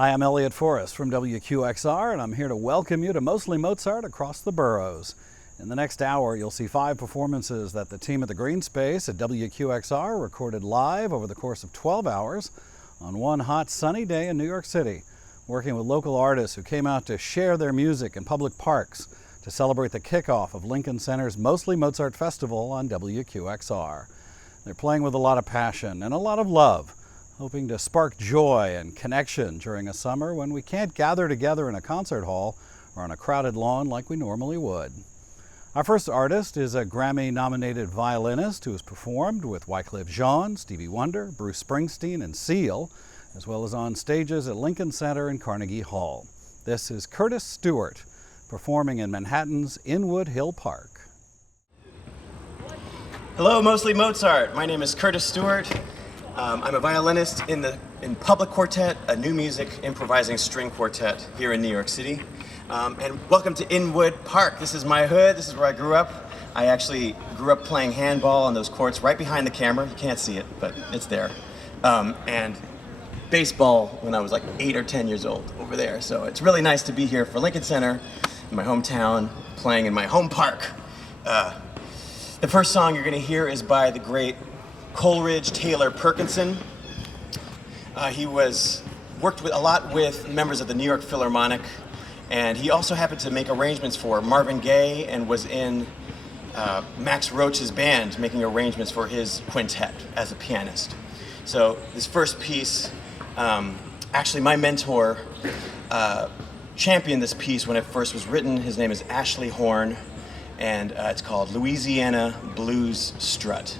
Hi, I'm Elliott Forrest from WQXR, and I'm here to welcome you to Mostly Mozart across the Boroughs. In the next hour, you'll see 5 performances that the team at the Greene Space at WQXR recorded live over the course of 12 hours on one hot, sunny day in New York City, working with local artists who came out to share their music in public parks to celebrate the kickoff of Lincoln Center's Mostly Mozart Festival on WQXR. They're playing with a lot of passion and a lot of love, hoping to spark joy and connection during a summer when we can't gather together in a concert hall or on a crowded lawn like we normally would. Our first artist is a Grammy-nominated violinist who has performed with Wyclef Jean, Stevie Wonder, Bruce Springsteen, and Seal, as well as on stages at Lincoln Center and Carnegie Hall. This is Curtis Stewart, performing in Manhattan's Inwood Hill Park. Hello, Mostly Mozart. My name is Curtis Stewart. I'm a violinist in Public Quartet, a new music improvising string quartet here in New York City. And welcome to Inwood Park. This is my hood. This is where I grew up. I actually grew up playing handball on those courts right behind the camera. You can't see it, but it's there. And baseball when I was like 8 or 10 years old over there. So it's really nice to be here for Lincoln Center, in my hometown, playing in my home park. The first song you're going to hear is by the great Coleridge-Taylor Perkinson. He worked a lot with members of the New York Philharmonic, and he also happened to make arrangements for Marvin Gaye and was in Max Roach's band making arrangements for his quintet as a pianist. So this first piece, actually my mentor championed this piece when it first was written. His name is Ashley Horn, and it's called Louisiana Blues Strut.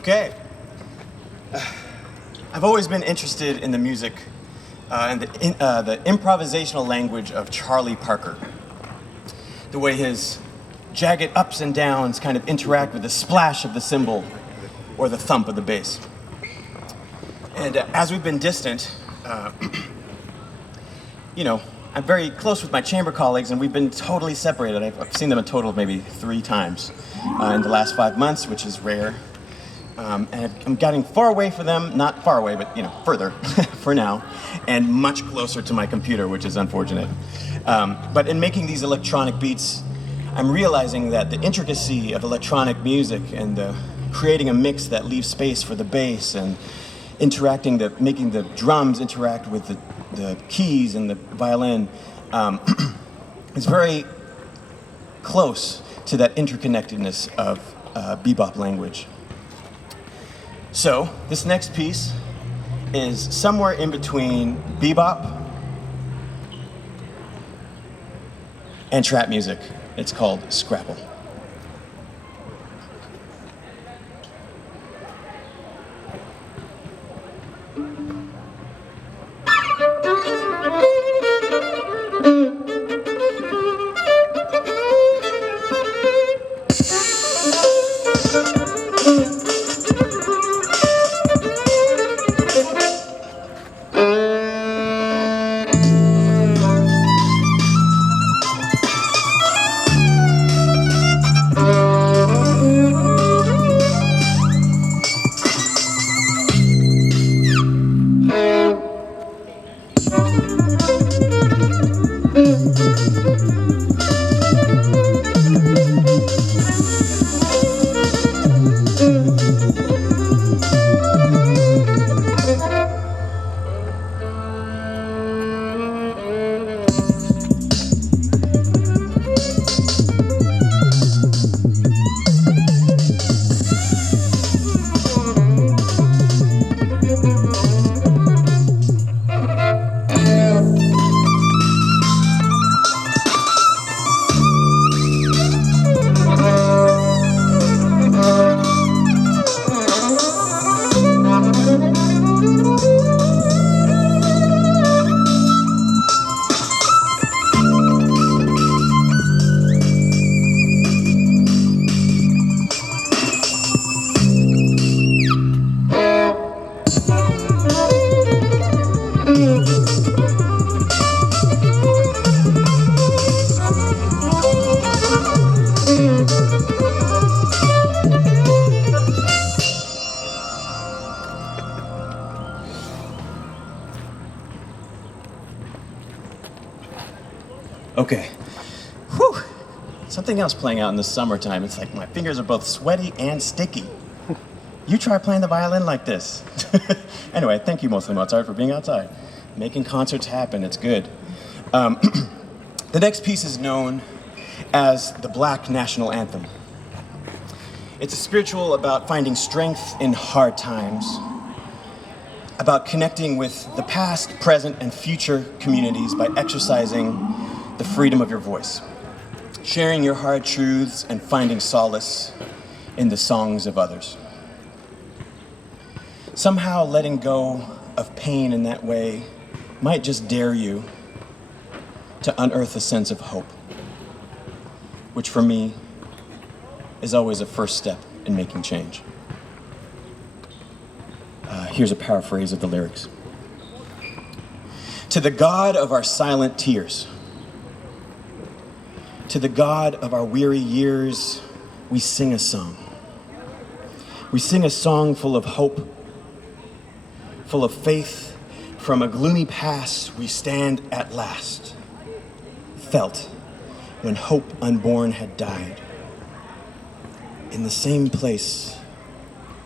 Okay. I've always been interested in the music and the improvisational language of Charlie Parker. The way his jagged ups and downs kind of interact with the splash of the cymbal or the thump of the bass. And as we've been distant, I'm very close with my chamber colleagues, and we've been totally separated. I've seen them a total of maybe 3 times in the last 5 months, which is rare. And I'm getting far away from them, not far away, but further for now, and much closer to my computer, which is unfortunate. But in making these electronic beats, I'm realizing that the intricacy of electronic music and creating a mix that leaves space for the bass and making the drums interact with the keys and the violin is very close to that interconnectedness of bebop language. So this next piece is somewhere in between bebop and trap music. It's called Scrapple. Okay. Whew. Something else playing out in the summertime. It's like my fingers are both sweaty and sticky. You try playing the violin like this. Anyway, thank you mostly, Mozart, for being outside. Making concerts happen, it's good. The next piece is known as the Black National Anthem. It's a spiritual about finding strength in hard times, about connecting with the past, present, and future communities by exercising the freedom of your voice, sharing your hard truths and finding solace in the songs of others. Somehow letting go of pain in that way might just dare you to unearth a sense of hope, which for me is always a first step in making change. Here's a paraphrase of the lyrics. To the God of our silent tears, to the God of our weary years, we sing a song. We sing a song full of hope, full of faith. From a gloomy past, we stand at last, felt when hope unborn had died. In the same place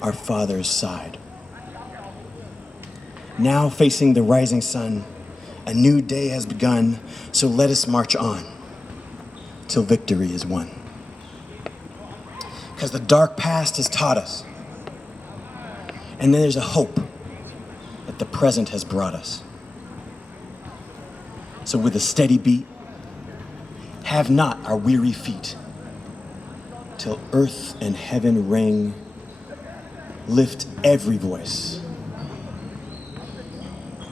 our fathers sighed. Now facing the rising sun, a new day has begun, so let us march on till victory is won. Because the dark past has taught us, and then there's a hope that the present has brought us. So with a steady beat, have not our weary feet, till earth and heaven ring lift every voice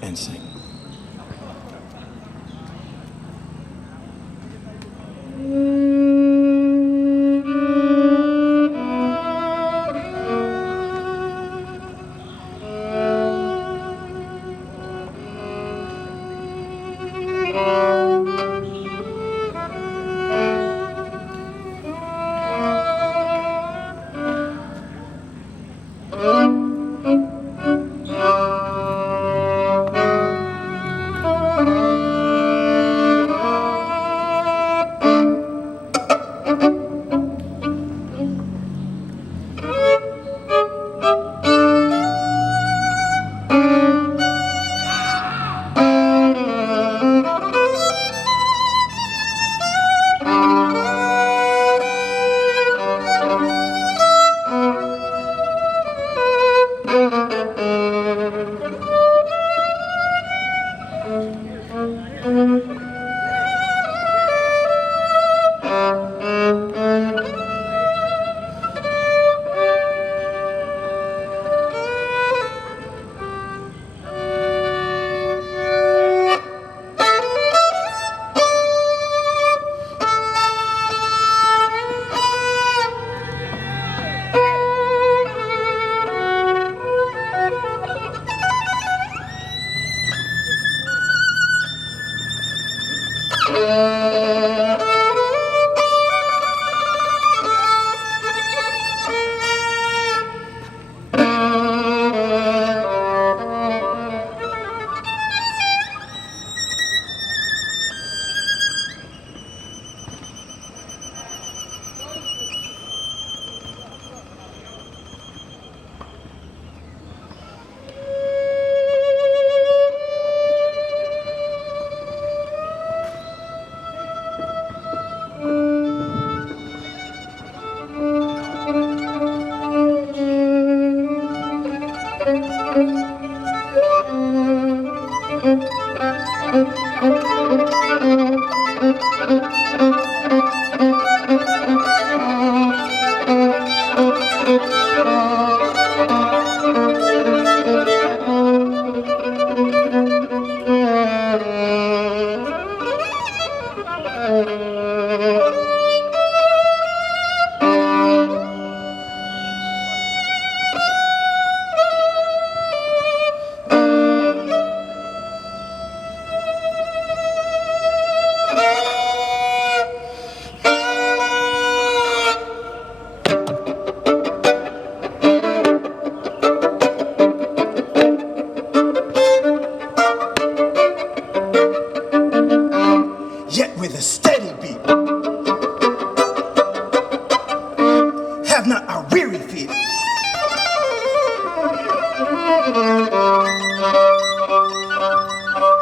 and sing.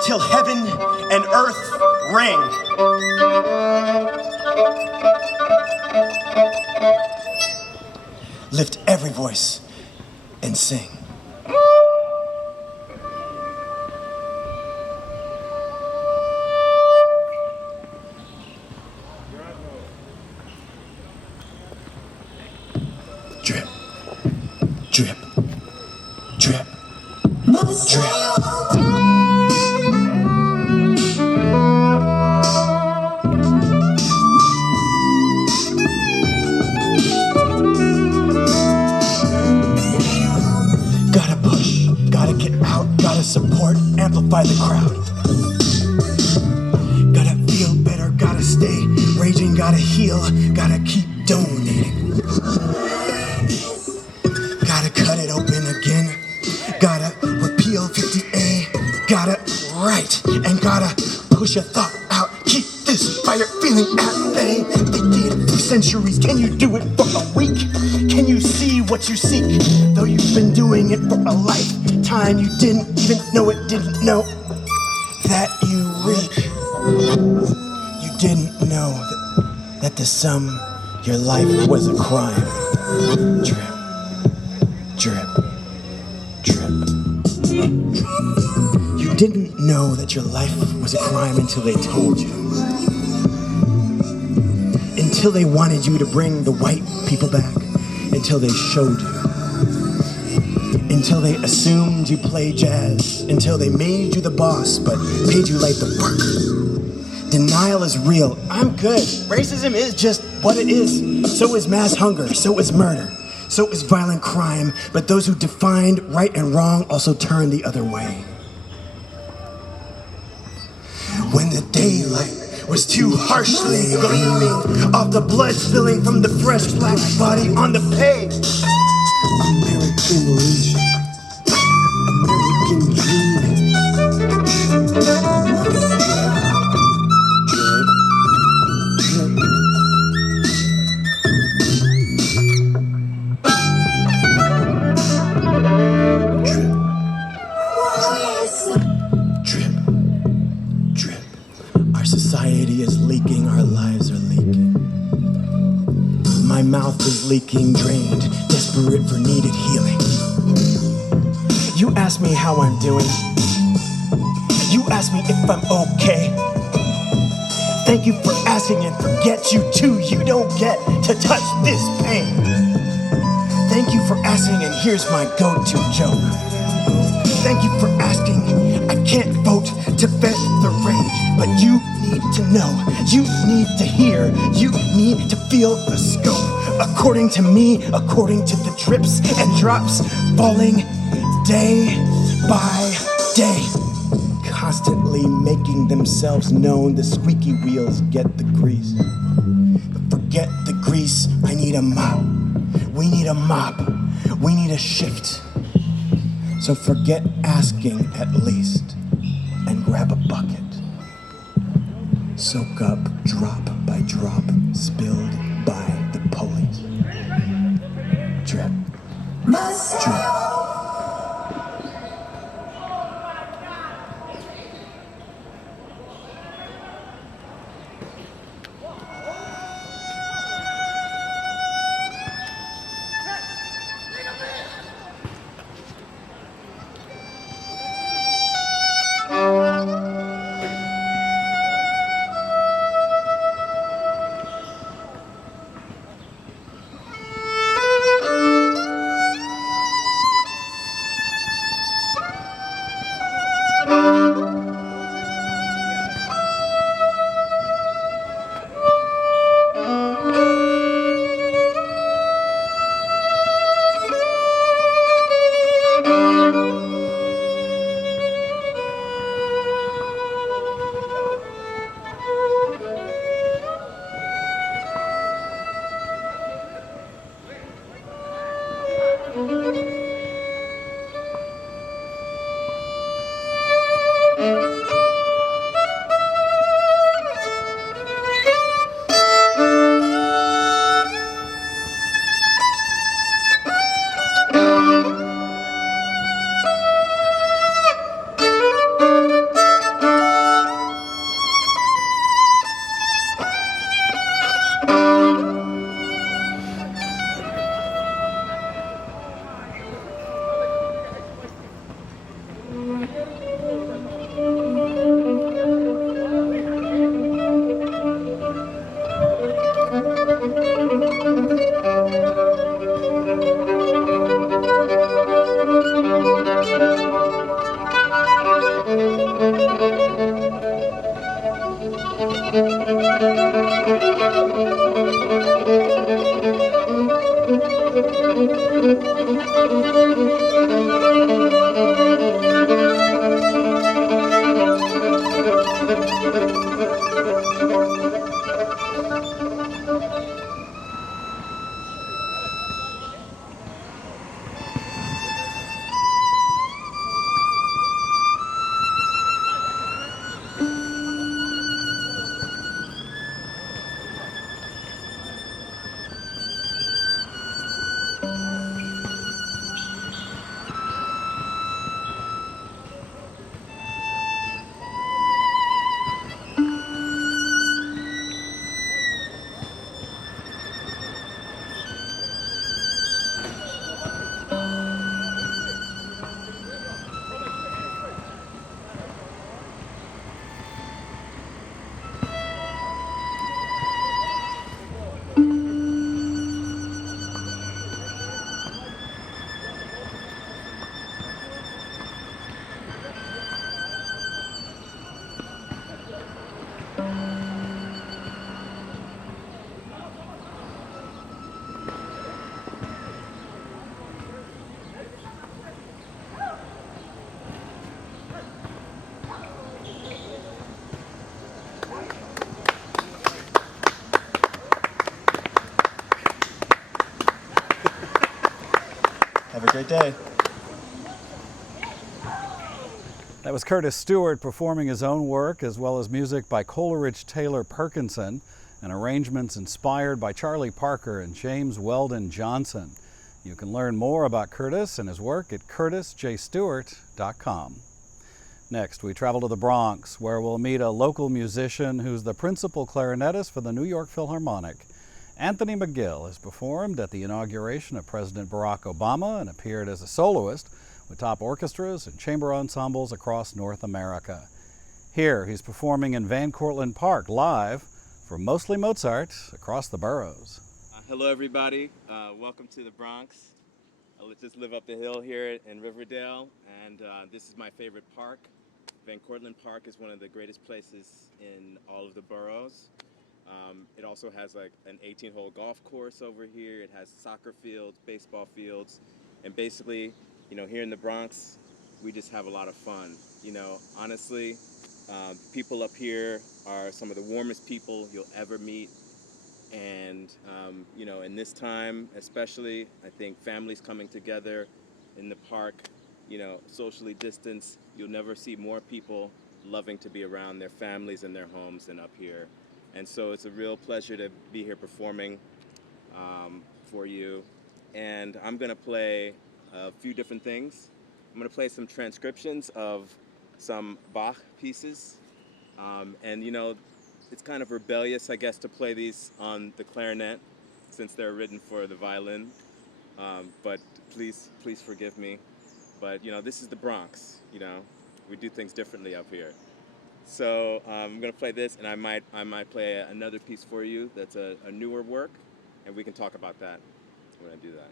Till heaven and earth ring. Lift every voice and sing. Drip, drip, drip, drip. Gotta push, gotta get out, gotta support, amplify the crowd. Gotta feel better, gotta stay raging, gotta heal, gotta keep donating. Gotta cut it open again, gotta repeal 50A, gotta write, and gotta push a thought out. Keep this fire feeling at bay. They did it for centuries, can you do it for a week? Can you see what you seek? Though you've been doing it for a lifetime, you didn't even know it, didn't know that you reek. You didn't know that to some, your life was a crime. Drip, drip, drip. You didn't know that your life was a crime until they told you. Until they wanted you to bring the white people back. Until they showed you. Until they assumed you play jazz, until they made you the boss, but paid you like the work. Denial is real. I'm good. Racism is just what it is. So is mass hunger. So is murder. So is violent crime. But those who defined right and wrong also turn the other way. When the daylight was too harshly gleaming off the blood spilling from the fresh black body on the page. American illusion. American dreaming. Leaking, drained, desperate for needed healing. You ask me how I'm doing. You ask me if I'm okay. Thank you for asking and forget you too. You don't get to touch this pain. Thank you for asking and here's my go-to joke. Thank you for asking. I can't vote to vent the rage, but you need to know. You need to hear. You need to feel the scope. According to me, according to the drips and drops falling day by day, constantly making themselves known, the squeaky wheels get the grease. But forget the grease, I need a mop. We need a mop. We need a shift. So forget asking at least and grab a bucket. Soak up drop by drop, spilled by the pulleys. Drip. Drip. great day. That was Curtis Stewart performing his own work as well as music by Coleridge-Taylor Perkinson and arrangements inspired by Charlie Parker and James Weldon Johnson. You can learn more about Curtis and his work at curtisjstewart.com. Next, we travel to the Bronx, where we'll meet a local musician who's the principal clarinetist for the New York Philharmonic. Anthony McGill has performed at the inauguration of President Barack Obama and appeared as a soloist with top orchestras and chamber ensembles across North America. Here, he's performing in Van Cortlandt Park live for Mostly Mozart across the Boroughs. Hello, everybody. Welcome to the Bronx. I just live up the hill here in Riverdale, and this is my favorite park. Van Cortlandt Park is one of the greatest places in all of the boroughs. It also has like an 18-hole golf course over here. It has soccer fields, baseball fields, and basically, you know, here in the Bronx, we just have a lot of fun. You know, honestly, people up here are some of the warmest people you'll ever meet. And, you know, in this time especially, I think families coming together in the park, you know, socially distanced, you'll never see more people loving to be around their families and their homes than up here. And so it's a real pleasure to be here performing for you. And I'm going to play a few different things. I'm going to play some transcriptions of some Bach pieces. And, you know, it's kind of rebellious, I guess, to play these on the clarinet since they're written for the violin. But please forgive me. But, you know, this is the Bronx, you know. We do things differently up here. So I'm going to play this, and I might play another piece for you that's a newer work, and we can talk about that when I do that.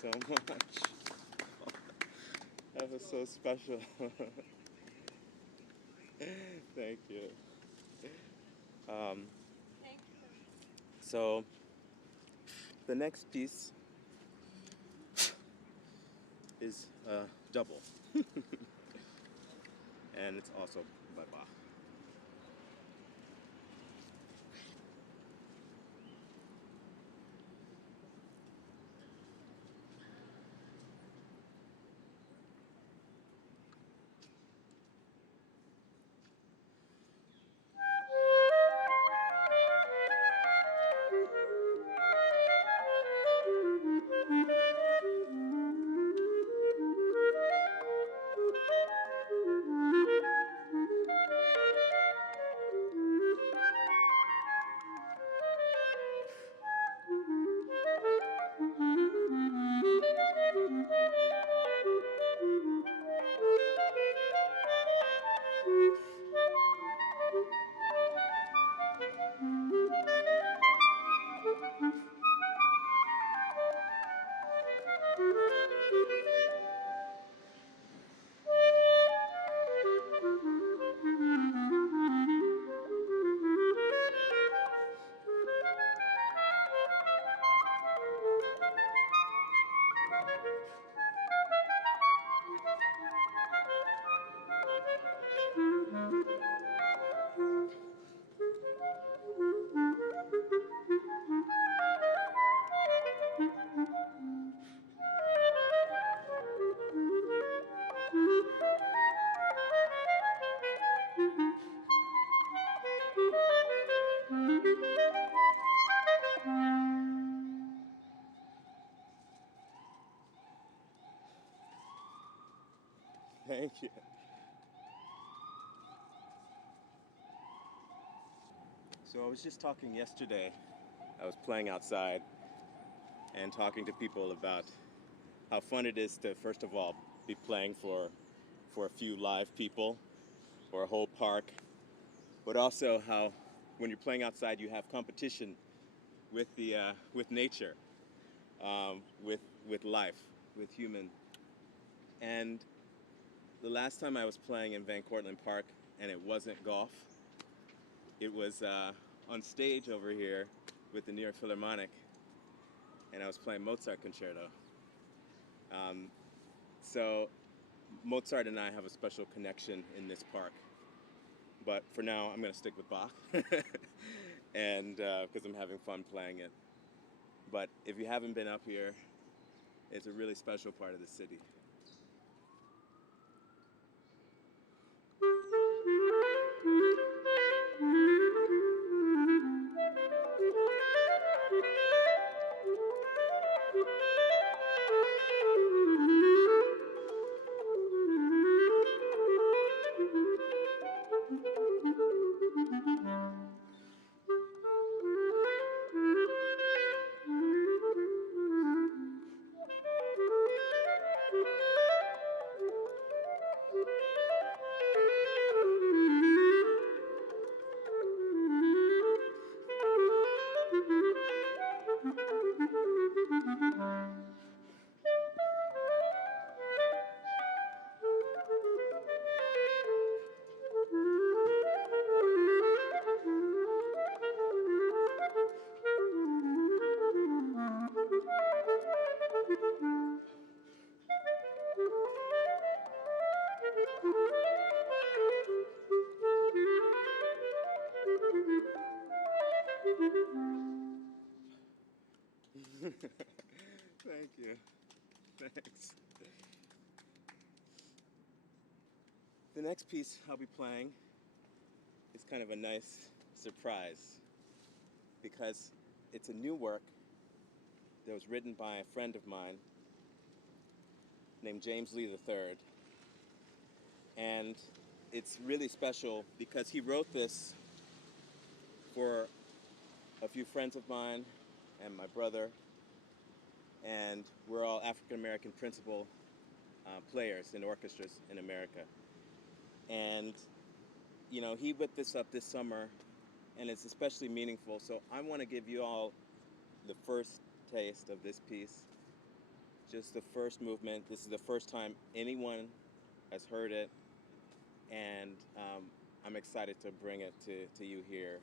so much. That was so special. Thank you. So the next piece is double, and it's also by Bach. Thank you. So I was just talking yesterday. I was playing outside and talking to people about how fun it is to, first of all, be playing for a few live people or a whole park, but also how when you're playing outside you have competition with the with nature, with life, with human. And the last time I was playing in Van Cortlandt Park, and it wasn't golf, it was on stage over here with the New York Philharmonic, and I was playing Mozart concerto. So Mozart and I have a special connection in this park. But for now, I'm going to stick with Bach, and because I'm having fun playing it. But if you haven't been up here, it's a really special part of the city. Thank you. Thanks. The next piece I'll be playing is kind of a nice surprise because it's a new work that was written by a friend of mine named James Lee III. And it's really special because he wrote this for a few friends of mine and my brother, and we're all African-American principal players in orchestras in America. And, you know, he whipped this up this summer, and it's especially meaningful, so I want to give you all the first taste of this piece, just the first movement. This is the first time anyone has heard it, and I'm excited to bring it to you here.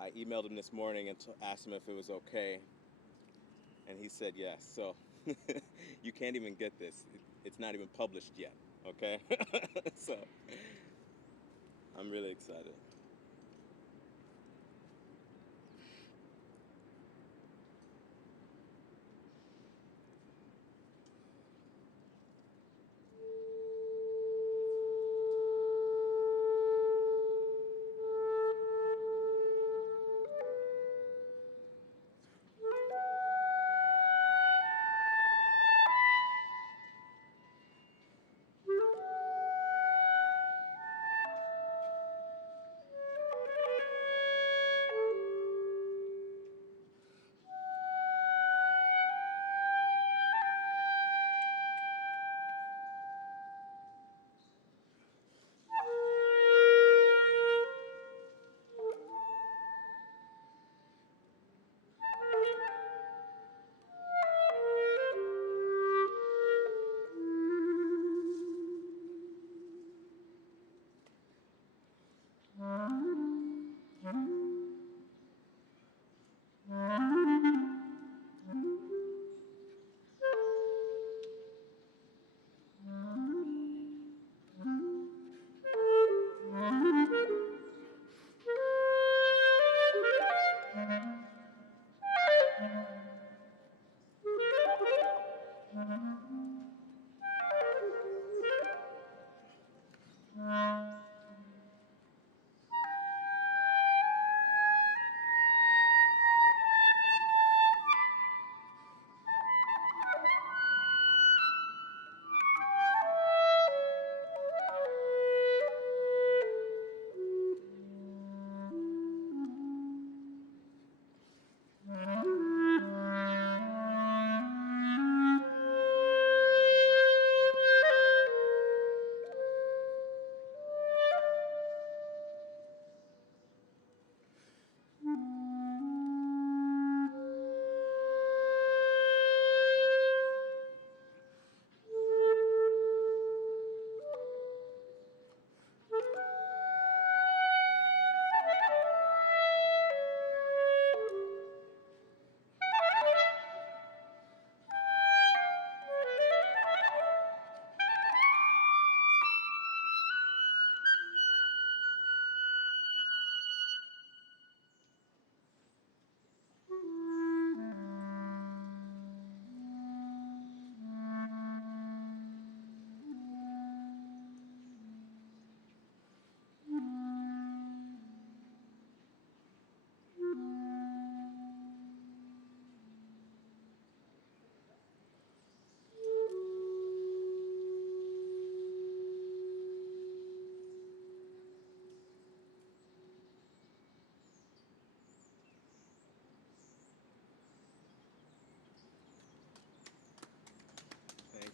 I emailed him this morning and asked him if it was okay, and he said yes. So you can't even get this. It's not even published yet, okay? So I'm really excited.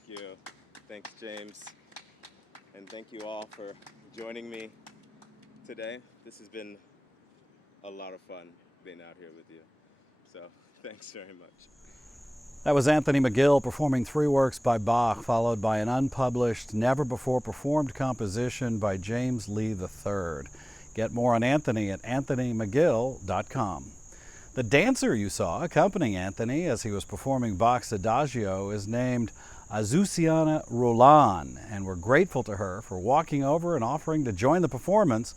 Thank you. Thanks, James. And thank you all for joining me today. This has been a lot of fun being out here with you. So thanks very much. That was Anthony McGill performing 3 works by Bach, followed by an unpublished, never-before-performed composition by James Lee III. Get more on Anthony at anthonymcgill.com. The dancer you saw accompanying Anthony as he was performing Bach's Adagio is named Azucena Roland, and we're grateful to her for walking over and offering to join the performance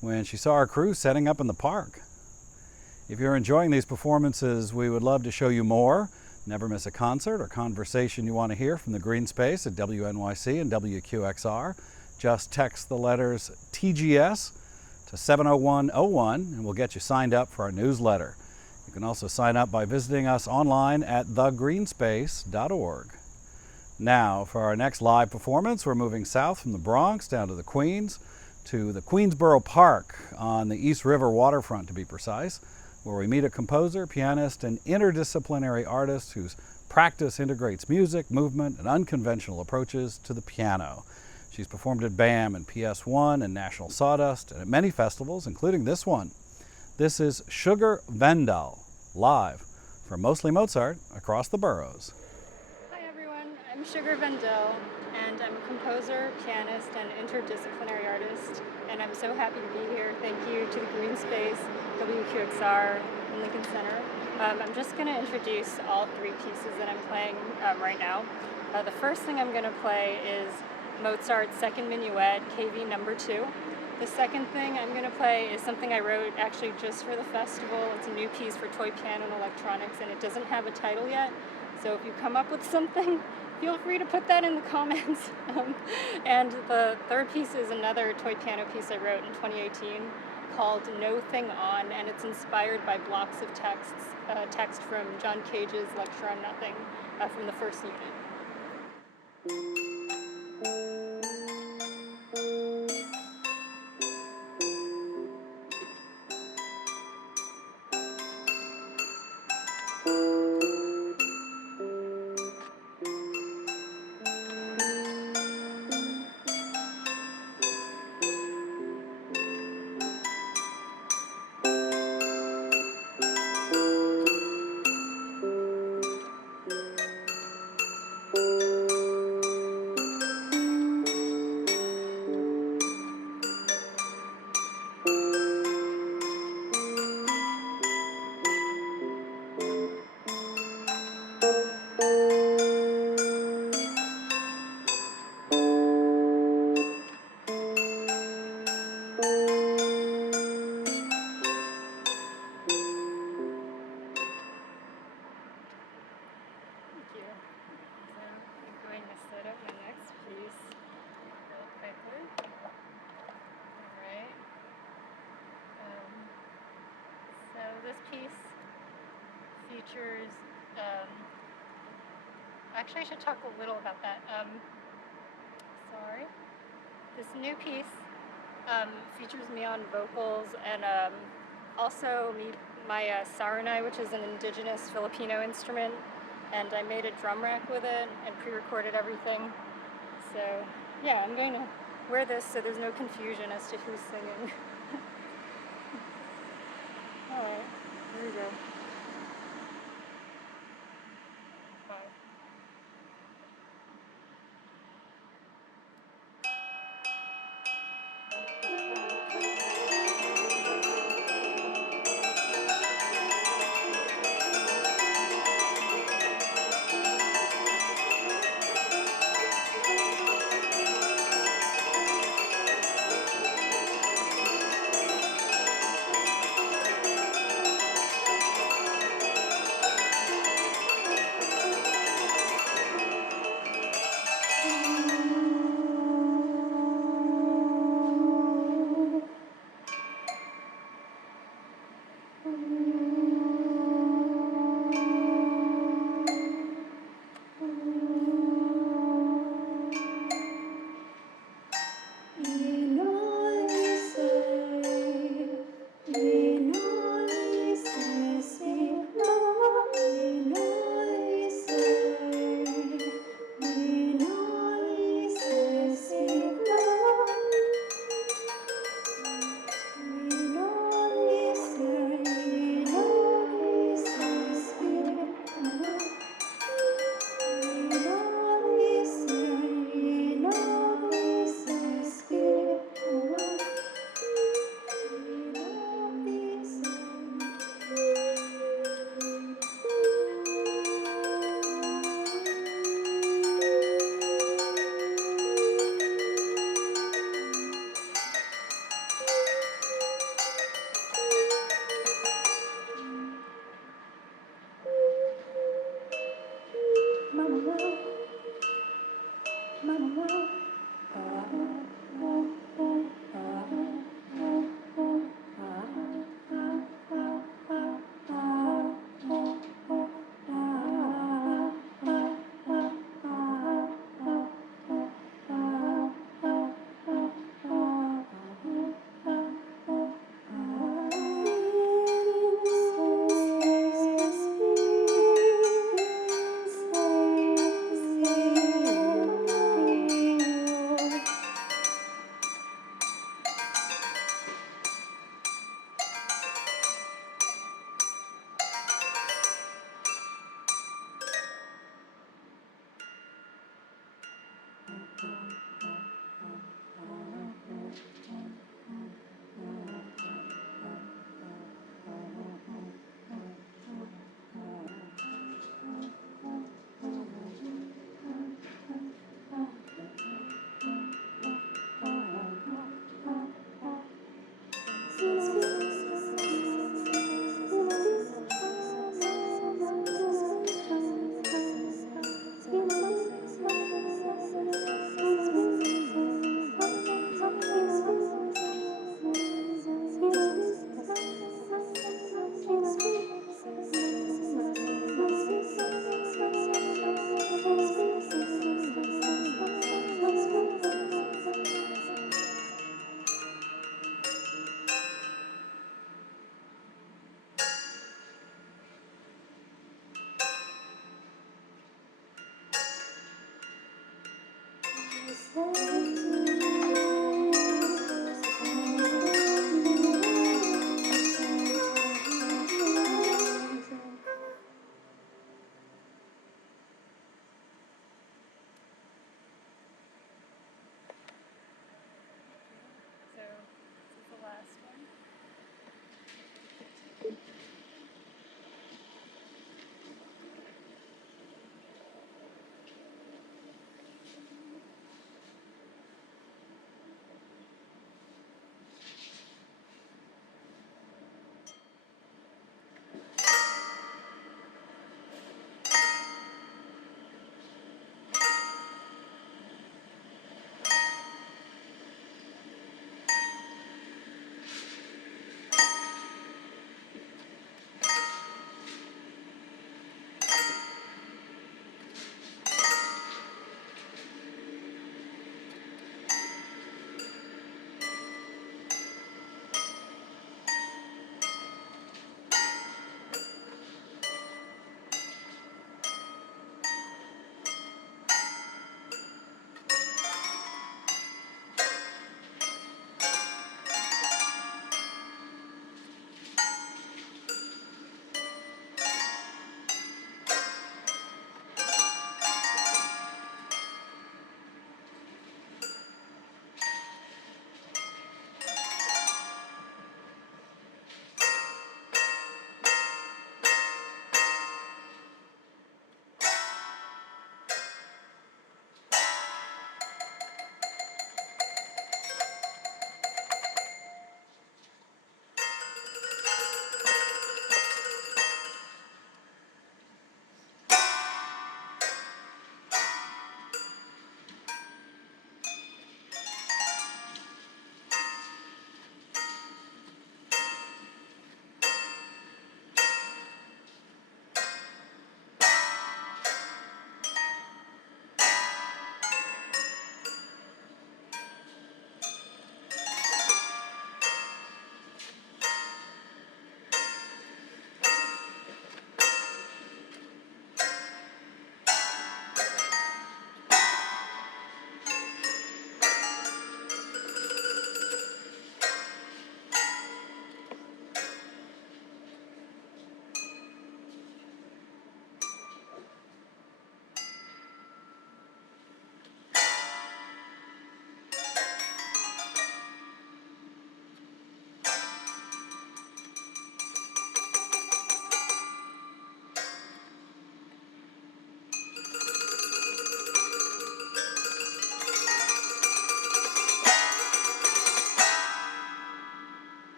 when she saw our crew setting up in the park. If you're enjoying these performances, we would love to show you more. Never miss a concert or conversation you want to hear from the Greene Space at WNYC and WQXR. Just text the letters TGS to 70101 and we'll get you signed up for our newsletter. You can also sign up by visiting us online at thegreenspace.org. Now, for our next live performance, we're moving south from the Bronx down to the Queens, to the Queensboro Park on the East River waterfront, to be precise, where we meet a composer, pianist, and interdisciplinary artist whose practice integrates music, movement, and unconventional approaches to the piano. She's performed at BAM and PS1 and National Sawdust, and at many festivals, including this one. This is Sugar Vendil, live from Mostly Mozart across the boroughs. Hi everyone, I'm Vendil, and I'm a composer, pianist, and interdisciplinary artist, and I'm so happy to be here. Thank you to the Greene Space, WQXR, and Lincoln Center. I'm just going to introduce all three pieces that I'm playing right now. The first thing I'm going to play is Mozart's Second Minuet, KV number 2. The second thing I'm going to play is something I wrote actually just for the festival. It's a new piece for toy piano and electronics, and it doesn't have a title yet. So if you come up with something, feel free to put that in the comments. And the third piece is another toy piano piece I wrote in 2018 called No Thing On, and it's inspired by blocks of text from John Cage's lecture on nothing from the first unit. This piece features, actually I should talk a little about that. This new piece features me on vocals and also my saranai, which is an indigenous Filipino instrument, and I made a drum rack with it and pre-recorded everything. So yeah, I'm going to wear this so there's no confusion as to who's singing. All right, here we go. Bye.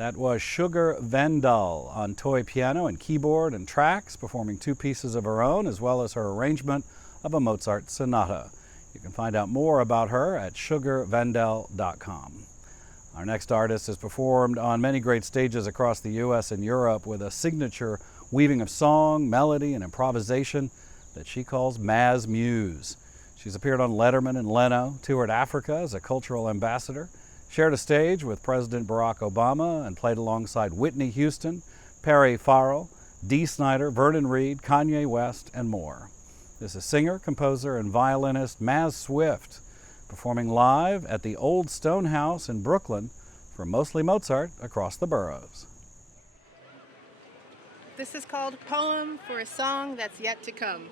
That was Sugar Vendil on toy piano and keyboard and tracks, performing 2 pieces of her own as well as her arrangement of a Mozart sonata. You can find out more about her at sugarvendil.com. Our next artist has performed on many great stages across the U.S. and Europe with a signature weaving of song, melody, and improvisation that she calls Maz Muse. She's appeared on Letterman and Leno, toured Africa as a cultural ambassador, shared a stage with President Barack Obama, and played alongside Whitney Houston, Perry Farrell, Dee Snider, Vernon Reid, Kanye West, and more. This is singer, composer, and violinist Maz Swift, performing live at the Old Stone House in Brooklyn for Mostly Mozart Across the Boroughs. This is called Poem for a Song That's Yet to Come.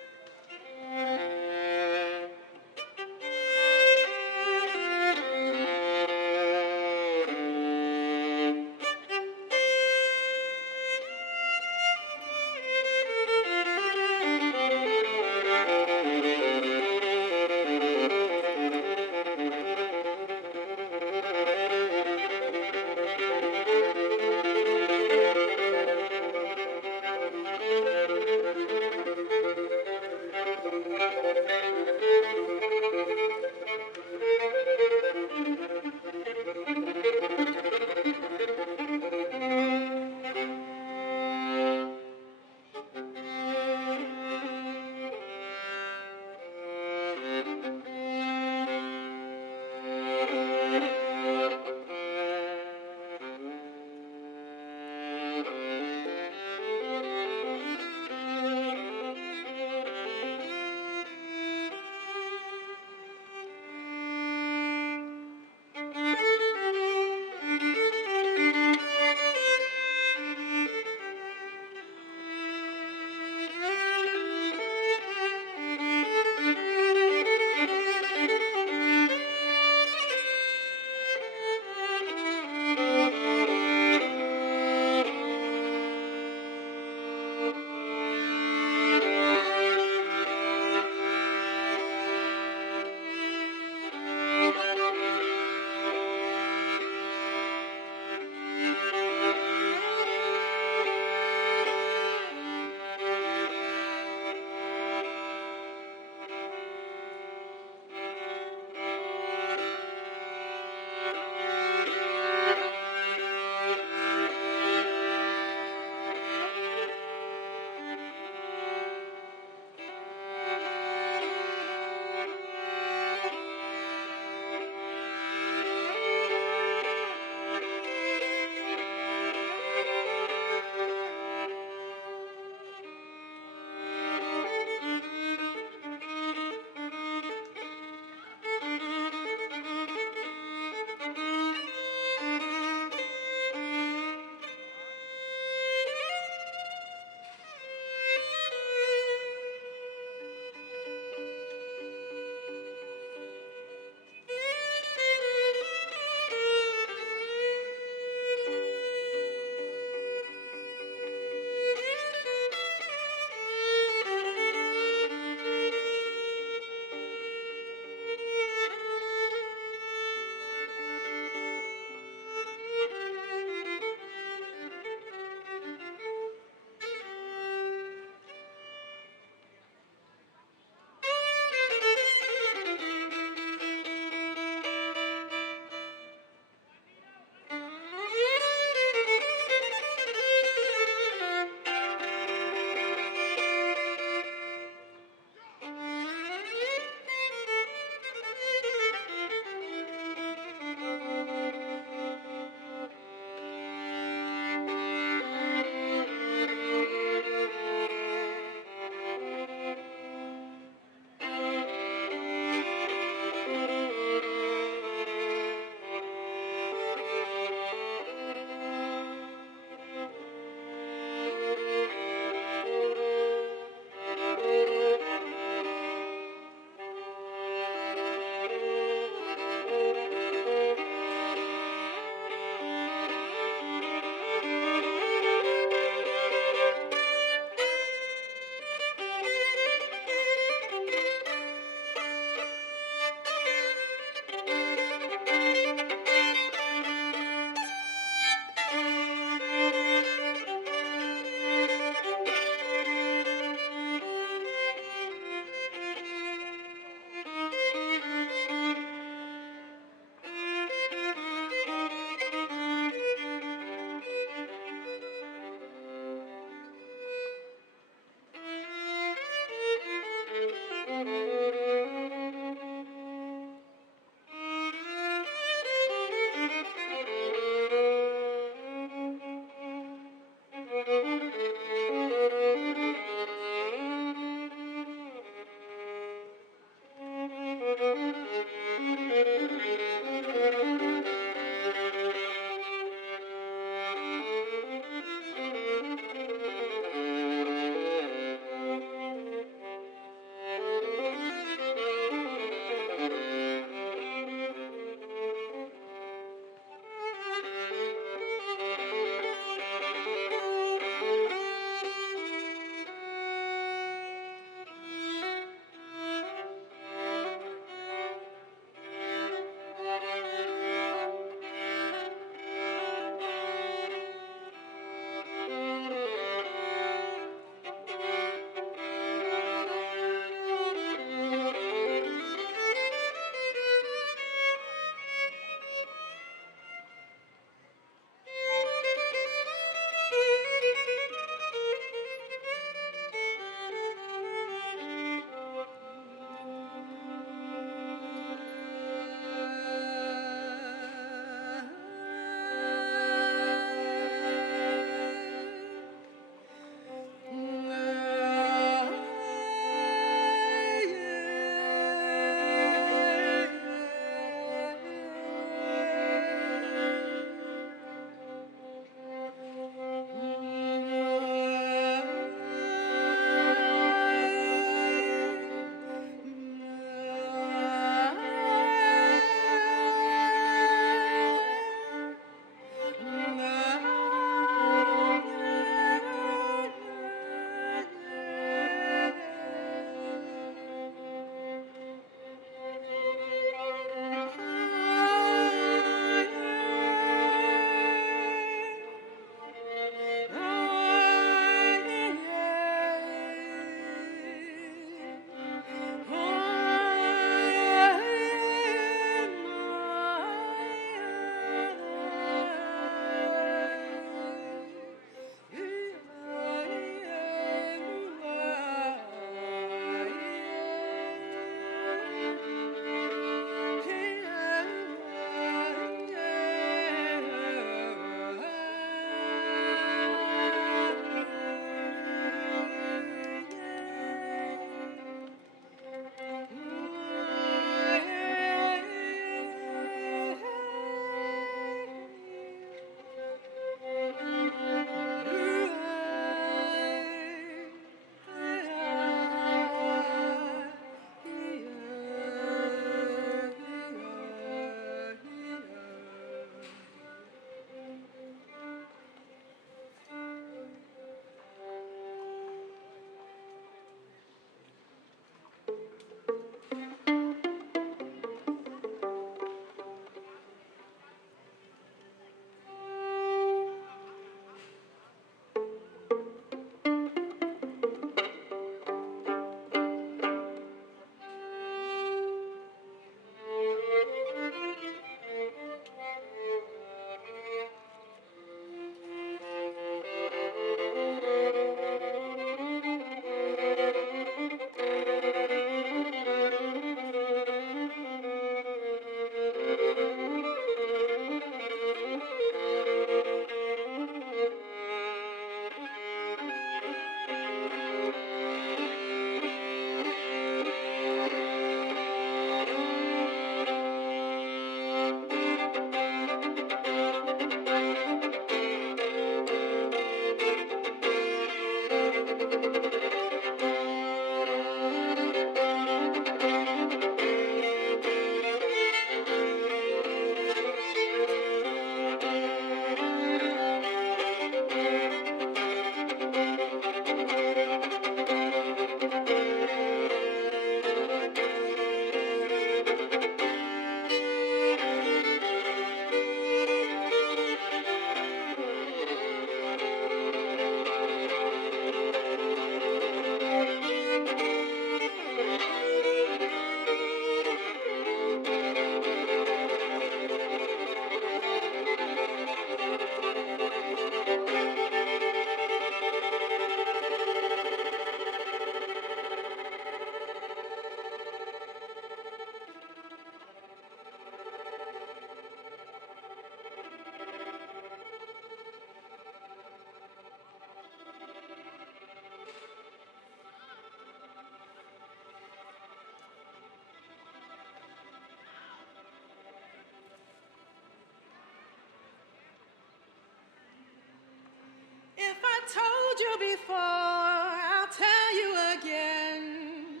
you before, I'll tell you again.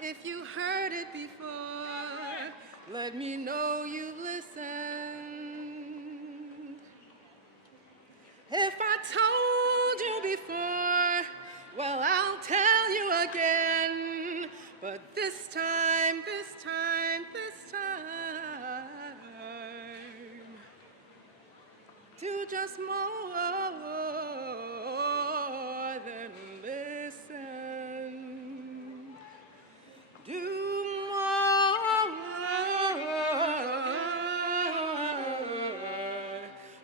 If you heard it before, let me know you've listened. If I told you before, well, I'll tell you again. But this time, do just more than listen. Do more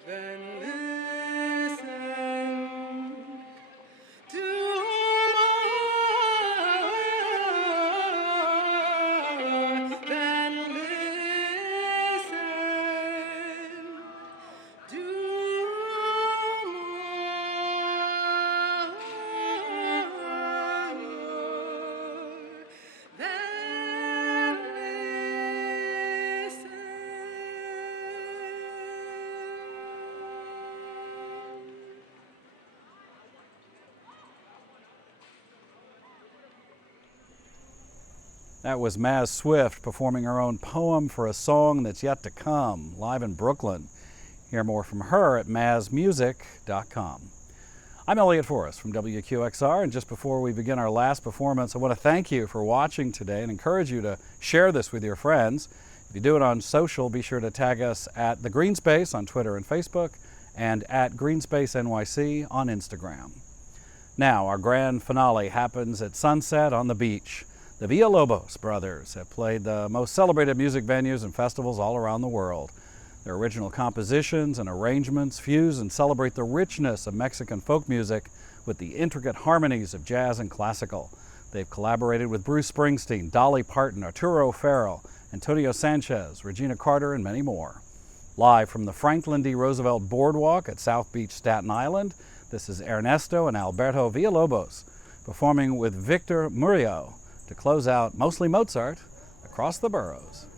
than listen. Do more than listen. Do That was Maz Swift performing her own poem for a song that's yet to come, live in Brooklyn. Hear more from her at mazmusic.com. I'm Elliott Forrest from WQXR, and just before we begin our last performance, I want to thank you for watching today and encourage you to share this with your friends. If you do it on social, be sure to tag us at the Greene Space on Twitter and Facebook, and at Greene Space NYC on Instagram. Now, our grand finale happens at sunset on the beach. The Villalobos brothers have played the most celebrated music venues and festivals all around the world. Their original compositions and arrangements fuse and celebrate the richness of Mexican folk music with the intricate harmonies of jazz and classical. They've collaborated with Bruce Springsteen, Dolly Parton, Arturo Farrell, Antonio Sanchez, Regina Carter, and many more. Live from the Franklin D. Roosevelt Boardwalk at South Beach, Staten Island, this is Ernesto and Alberto Villalobos performing with Victor Murillo to close out Mostly Mozart across the Boroughs.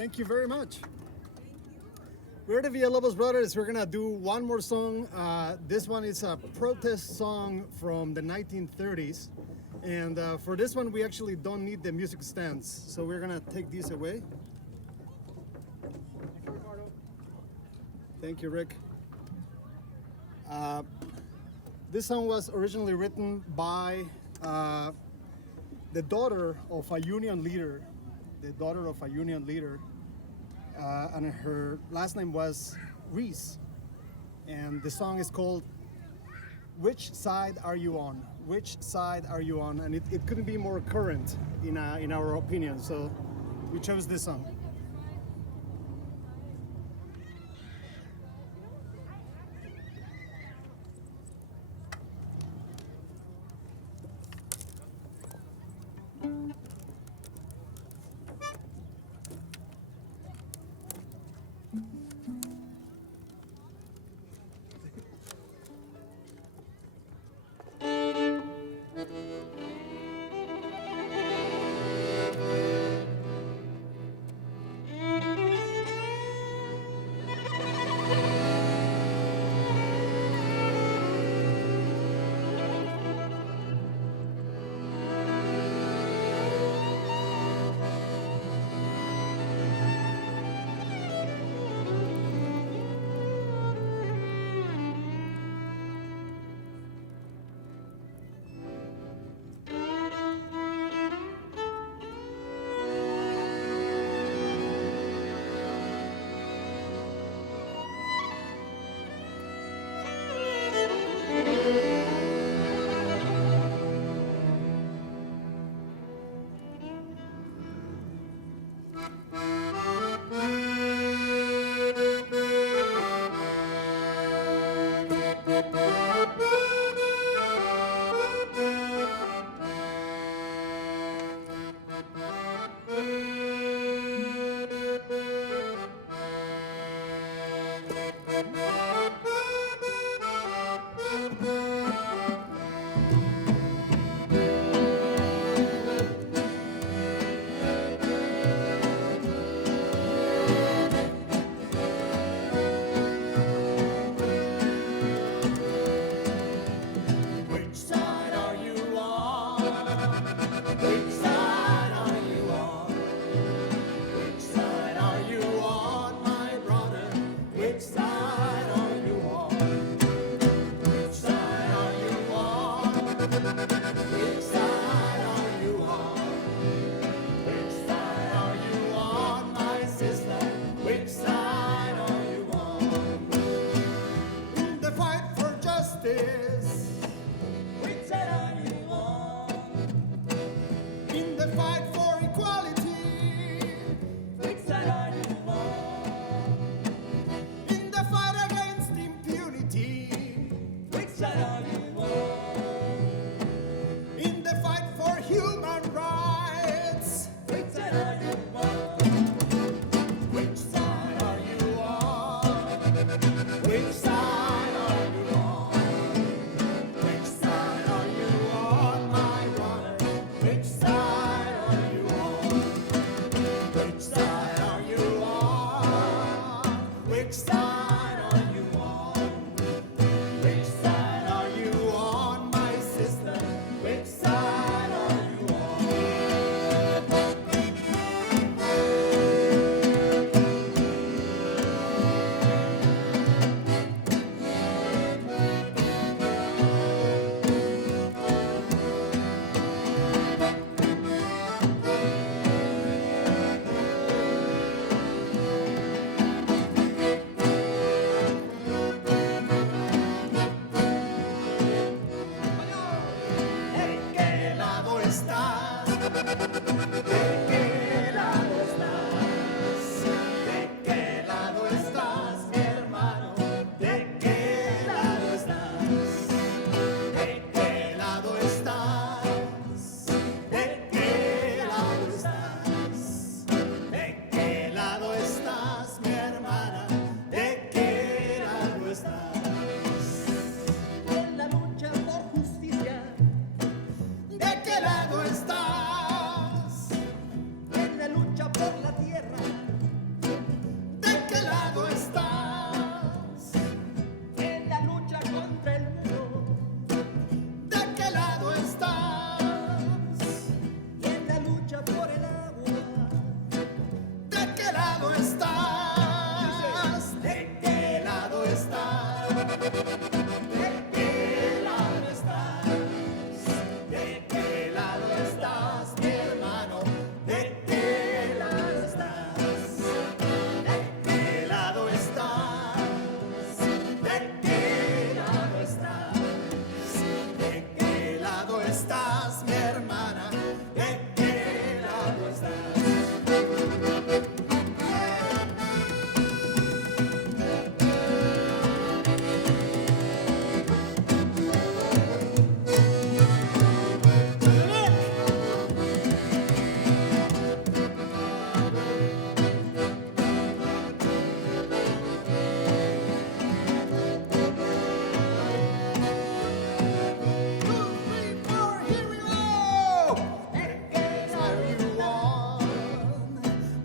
Thank you very much. We're the Villalobos brothers. We're gonna do one more song. This one is a protest song from the 1930s. And for this one, we actually don't need the music stands. So we're gonna take these away. Thank you, Rick. This song was originally written by the daughter of a union leader. And her last name was Reese. And the song is called Which Side Are You On? Which Side Are You On? And it couldn't be more current in our opinion, so we chose this song.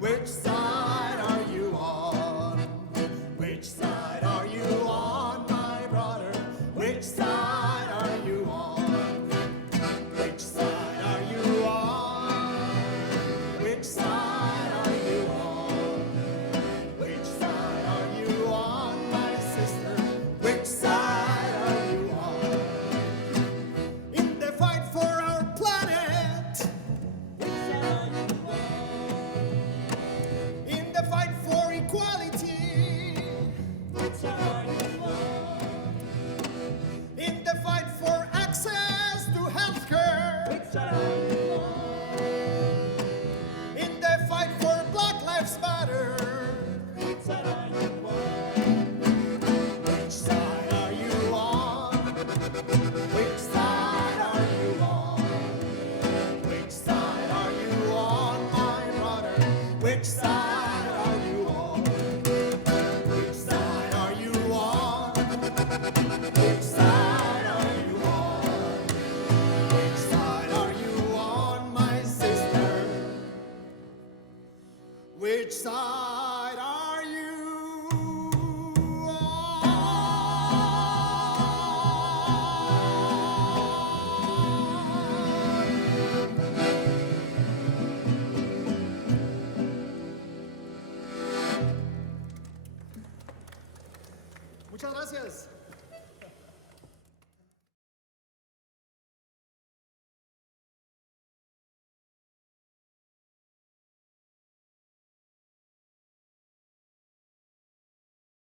Which side are you on? Muchas gracias.